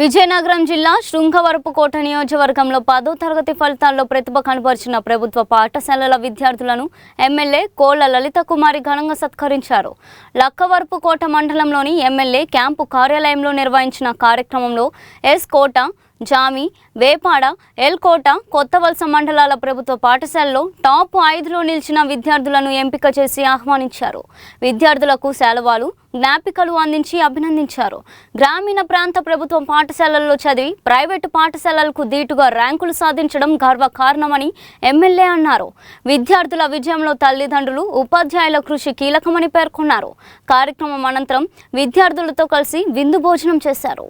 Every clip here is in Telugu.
విజయనగరం జిల్లా శృంగవరపుకోట నియోజకవర్గంలో 10వ తరగతి ఫలితాల్లో ప్రతిభ కనబరిచిన ప్రభుత్వ పాఠశాలల విద్యార్థులను ఎమ్మెల్యే కోళ్ల లలిత కుమారి ఘనంగా సత్కరించారు. లక్కవరపుకోట మండలంలోని ఎమ్మెల్యే క్యాంపు కార్యాలయంలో నిర్వహించిన కార్యక్రమంలో ఎస్ కోట, జామి, వేపాడ, ఎల్ కోట, కొత్తవలస మండలాల ప్రభుత్వ పాఠశాలలో టాప్ 5లో నిలిచిన విద్యార్థులను ఎంపిక చేసి ఆహ్వానించారు. విద్యార్థులకు శాలువాలు, జ్ఞాపికలు అందించి అభినందించారు. గ్రామీణ ప్రాంత ప్రభుత్వ పాఠశాలల్లో చదివి ప్రైవేటు పాఠశాలలకు దీటుగా ర్యాంకులు సాధించడం గర్వకారణమని ఎమ్మెల్యే అన్నారు. విద్యార్థుల విజయంలో తల్లిదండ్రులు, ఉపాధ్యాయుల కృషి కీలకమని పేర్కొన్నారు. కార్యక్రమం అనంతరం విద్యార్థులతో కలిసి విందు భోజనం చేశారు.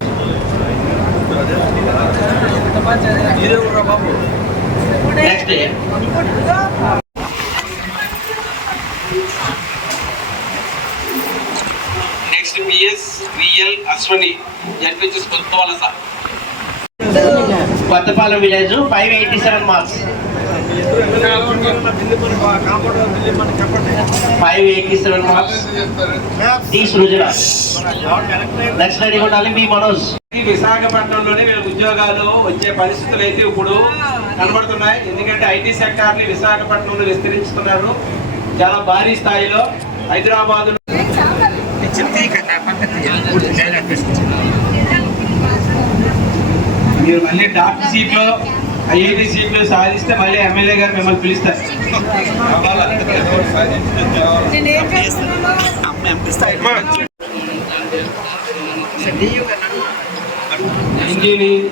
Next PS VL Ashwini NPHS Kothavalasa Kothapalem village 587 marks 587 marks D Srujana. Next ready ఉండాలి మీ మనోజ్. విశాఖపట్నంలోనే వీళ్ళ ఉద్యోగాలు వచ్చే పరిస్థితులు అయితే ఇప్పుడు కనబడుతున్నాయి. ఎందుకంటే ఐటీ సెక్టార్ని విశాఖపట్నంలో విస్తరించుతున్నారు చాలా భారీ స్థాయిలో. హైదరాబాద్ మీరు మళ్ళీ డాక్టర్ సీట్లో, ఐఐటీ సీట్లు సాధిస్తే మళ్ళీ ఎమ్మెల్యే గారు మిమ్మల్ని పిలుస్తారు. ఇంజనీరింగ్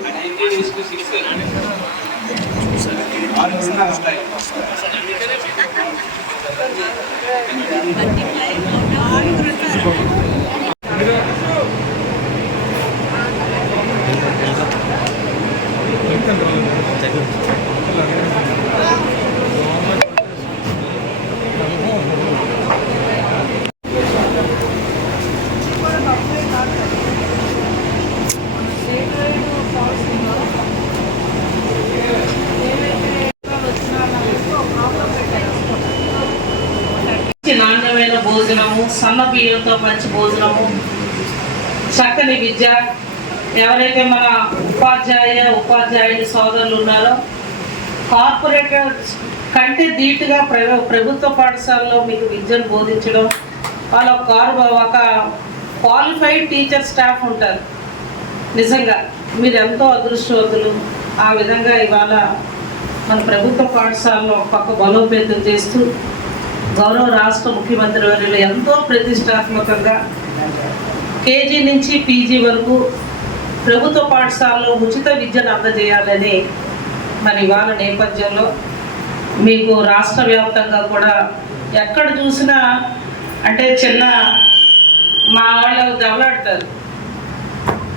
6 నాణ్యమైన భోజనము, సన్న బియ్యంతో మంచి భోజనము, చక్కని విద్య. ఎవరైతే మన ఉపాధ్యాయుని సోదరులు ఉన్నారో కార్పొరేట్ కంటే ధీటుగా ప్రభుత్వ పాఠశాలలో మీకు విద్యను బోధించడం, వాళ్ళ ఒక క్వాలిఫైడ్ టీచర్ స్టాఫ్ ఉంటారు. నిజంగా మీరు ఎంతో అదృష్టవంతులు. ఆ విధంగా ఇవాళ మన ప్రభుత్వ పాఠశాలలో ఒక పక్క బలోపేతం చేస్తూ గౌరవ రాష్ట్ర ముఖ్యమంత్రి వర్యులు ఎంతో ప్రతిష్టాత్మకంగా కేజీ నుంచి పీజీ వరకు ప్రభుత్వ పాఠశాలలో ఉచిత విద్యను అందజేయాలని మరి ఇవాళ నేపథ్యంలో మీకు రాష్ట్ర వ్యాప్తంగా కూడా ఎక్కడ చూసినా అంటే మా వాళ్ళు దెబ్బలాడతారు.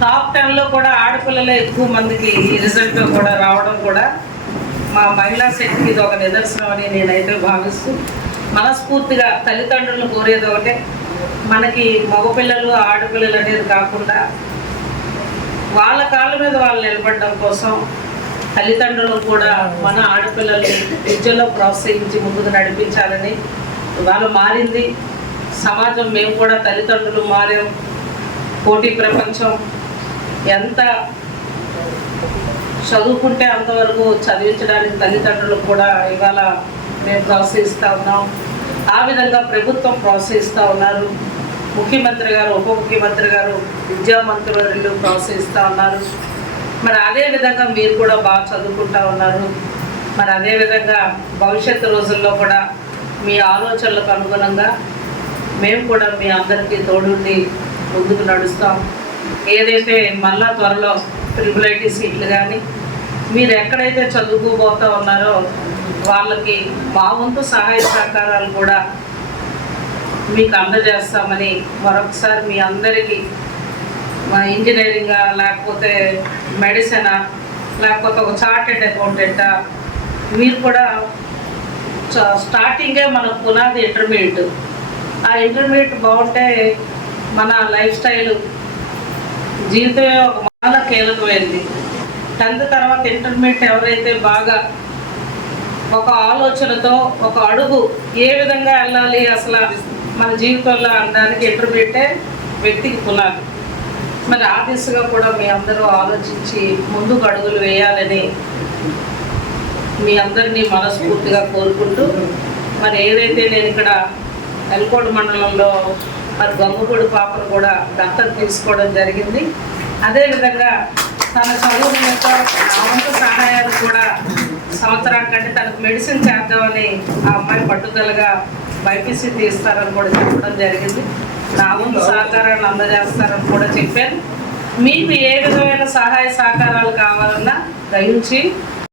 టాప్ 10లో కూడా ఆడపిల్లలే ఎక్కువ మందికి రిజల్ట్ కూడా రావడం కూడా మా మహిళా శక్తికి ఇది ఒక నిదర్శనం అని నేనైతే భావిస్తూ మనస్ఫూర్తిగా తల్లిదండ్రులను కోరేది ఒకటే, మనకి మగపిల్లలు ఆడపిల్లలు అనేది కాకుండా వాళ్ళ కాళ్ళ మీద వాళ్ళు నిలబడడం కోసం తల్లిదండ్రులు కూడా మన ఆడపిల్లలు విద్యలో ప్రోత్సహించి ముందుకు నడిపించాలని ఇవాళ మారింది సమాజం. మేము కూడా తల్లిదండ్రులు మారాం. పోటీ ప్రపంచం, ఎంత చదువుకుంటే అంతవరకు చదివించడానికి తల్లిదండ్రులు కూడా ఇవాళ మేము ప్రోత్సహిస్తూ ఉన్నాం. ఆ విధంగా ప్రభుత్వం ప్రోత్సహిస్తూ ఉన్నారు. ముఖ్యమంత్రి గారు, ఉప ముఖ్యమంత్రి గారు, విద్యామంత్రులు ప్రోత్సహిస్తూ ఉన్నారు. మరి అదేవిధంగా మీరు కూడా బాగా చదువుకుంటూ ఉన్నారు. మరి అదేవిధంగా భవిష్యత్తు రోజుల్లో కూడా మీ ఆలోచనలకు అనుగుణంగా మేము కూడా మీ అందరికీ తోడుండి ముందుకు నడుస్తాం. ఏదైతే మళ్ళా త్వరలో ట్రిపుల్ సీట్లు కానీ మీరు ఎక్కడైతే చదువుకోబోతూ ఉన్నారో వాళ్ళకి మా వంతు సహాయ సహకారాలు కూడా మీకు అందజేస్తామని మరొకసారి మీ అందరికీ ఇంజనీరింగా, లేకపోతే మెడిసినా, లేకపోతే ఒక చార్టెడ్ అకౌంటెంటా, మీరు కూడా స్టార్టింగే మన పునాది ఇంటర్మీడియట్. ఆ ఇంటర్మీడియట్ బాగుంటే మన లైఫ్ స్టైల్ జీవితమే ఒక చాలా కీలకమైంది. 10th తర్వాత ఇంటర్మీడియట్ ఎవరైతే బాగా ఒక ఆలోచనతో ఒక అడుగు ఏ విధంగా వెళ్ళాలి అసలు మన జీవితంలో అనడానికి ఇంటర్మీడియటే వ్యక్తికి పునాది. మరి ఆ దిశగా కూడా మీ అందరూ ఆలోచించి ముందుకు అడుగులు వేయాలని మీ అందరినీ మనస్ఫూర్తిగా కోరుకుంటూ, మరి ఏదైతే నేను ఇక్కడ ఎల్కోడు మండలంలో మరి గంగుపూడి పాపను కూడా దత్తత తీసుకోవడం జరిగింది. అదేవిధంగా తన చదువు నిమిత్తం నా వంతు సహాయాలు కూడా సంవత్సరానికంటే తనకు మెడిసిన్ చేద్దామని ఆ అమ్మాయి పట్టుదలగా బైపీసీ తీస్తారని కూడా చెప్పడం జరిగింది. నా వంతు సహకారాన్ని అందజేస్తారని కూడా చెప్పాను. మీకు ఏ విధమైన సహాయ సహకారాలు కావాలన్నా దయించి